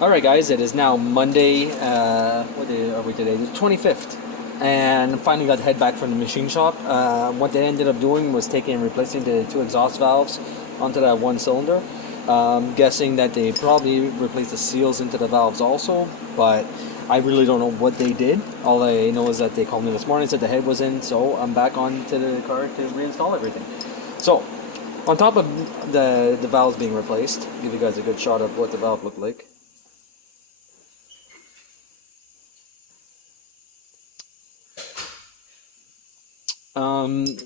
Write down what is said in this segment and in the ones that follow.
Alright guys, it is now Monday, what day are we today? The 25th. And finally got to head back from the machine shop. What they ended up doing was taking and replacing the two exhaust valves onto that one cylinder. Guessing that they probably replaced the seals into the valves also, but I really don't know what they did. All I know is that they called me this morning, said the head was in, so I'm back onto the car to reinstall everything. So, on top of the valves being replaced, give you guys a good shot of what the valve looked like.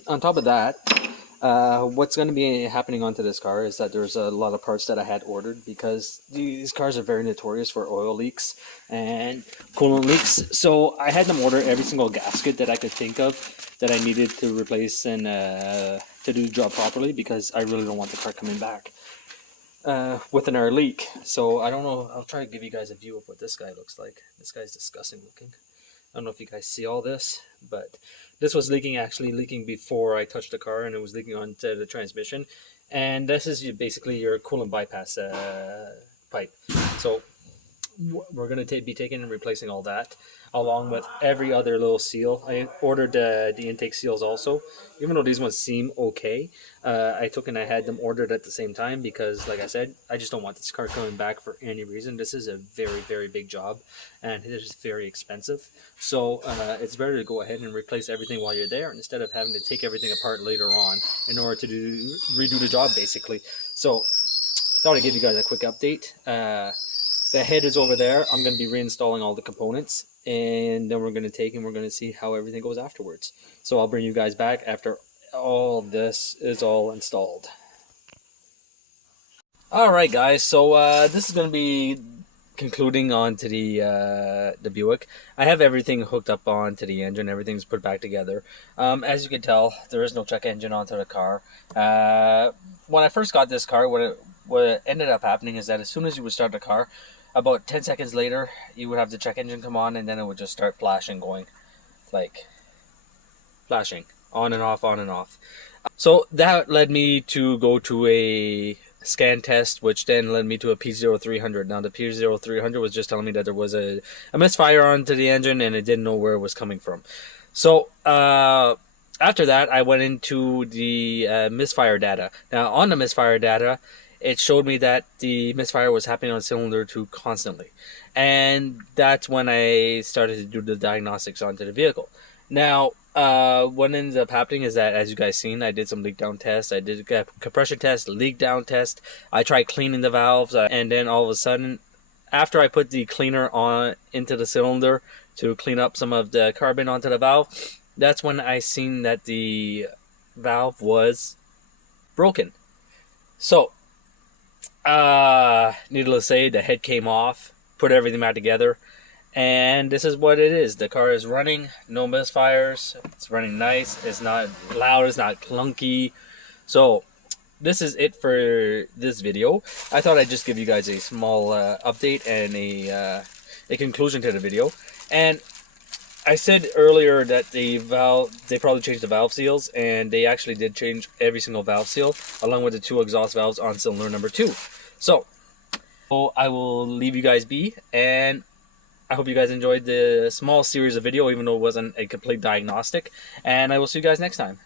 On top of that, what's going to be happening onto this car is that there's a lot of parts that I had ordered because these cars are very notorious for oil leaks and coolant leaks. So I had them order every single gasket that I could think of that I needed to replace and to do the job properly, because I really don't want the car coming back with another leak. So I don't know. I'll try to give you guys a view of what this guy looks like. This guy's disgusting looking. I don't know if you guys see all this, but this was actually leaking before I touched the car, and it was leaking onto the transmission. And this is basically your coolant bypass pipe. So we're going to be taking and replacing all that, along with every other little seal. I ordered the intake seals also, even though these ones seem okay. I took and I had them ordered at the same time because, like I said, I just don't want this car coming back for any reason. This is a very, very big job, and it is very expensive. So it's better to go ahead and replace everything while you're there instead of having to take everything apart later on in order to redo the job, basically. So thought I'd give you guys a quick update. The head is over there. I'm going to be reinstalling all the components, and then we're going to take and we're going to see how everything goes afterwards. So I'll bring you guys back after all this is all installed. Alright guys, so this is going to be concluding on to the Buick. I have everything hooked up onto the engine. Everything's put back together. As you can tell, there is no check engine onto the car. When I first got this car, what ended up happening is that as soon as you would start the car, about 10 seconds later, you would have the check engine come on, and then it would just start flashing, going like flashing on and off, on and off. So that led me to go to a scan test, which then led me to a P0300. Now the P0300 was just telling me that there was a misfire onto the engine, and it didn't know where it was coming from. So after that, I went into the misfire data. Now on the misfire data, it showed me that the misfire was happening on cylinder 2 constantly. And that's when I started to do the diagnostics onto the vehicle. Now, what ends up happening is that, as you guys seen, I did some leak down tests. I did a compression test, leak down test. I tried cleaning the valves, and then all of a sudden, after I put the cleaner on into the cylinder to clean up some of the carbon onto the valve, that's when I seen that the valve was broken. So, needless to say, the head came off, put everything back together, and this is what it is. The car is running, no misfires, it's running nice, it's not loud, it's not clunky. So this is it for this video. I thought I'd just give you guys a small update and a conclusion to the video. And I said earlier that they probably changed the valve seals, and they actually did change every single valve seal along with the two exhaust valves on cylinder number 2. So I will leave you guys be, and I hope you guys enjoyed the small series of video, even though it wasn't a complete diagnostic, and I will see you guys next time.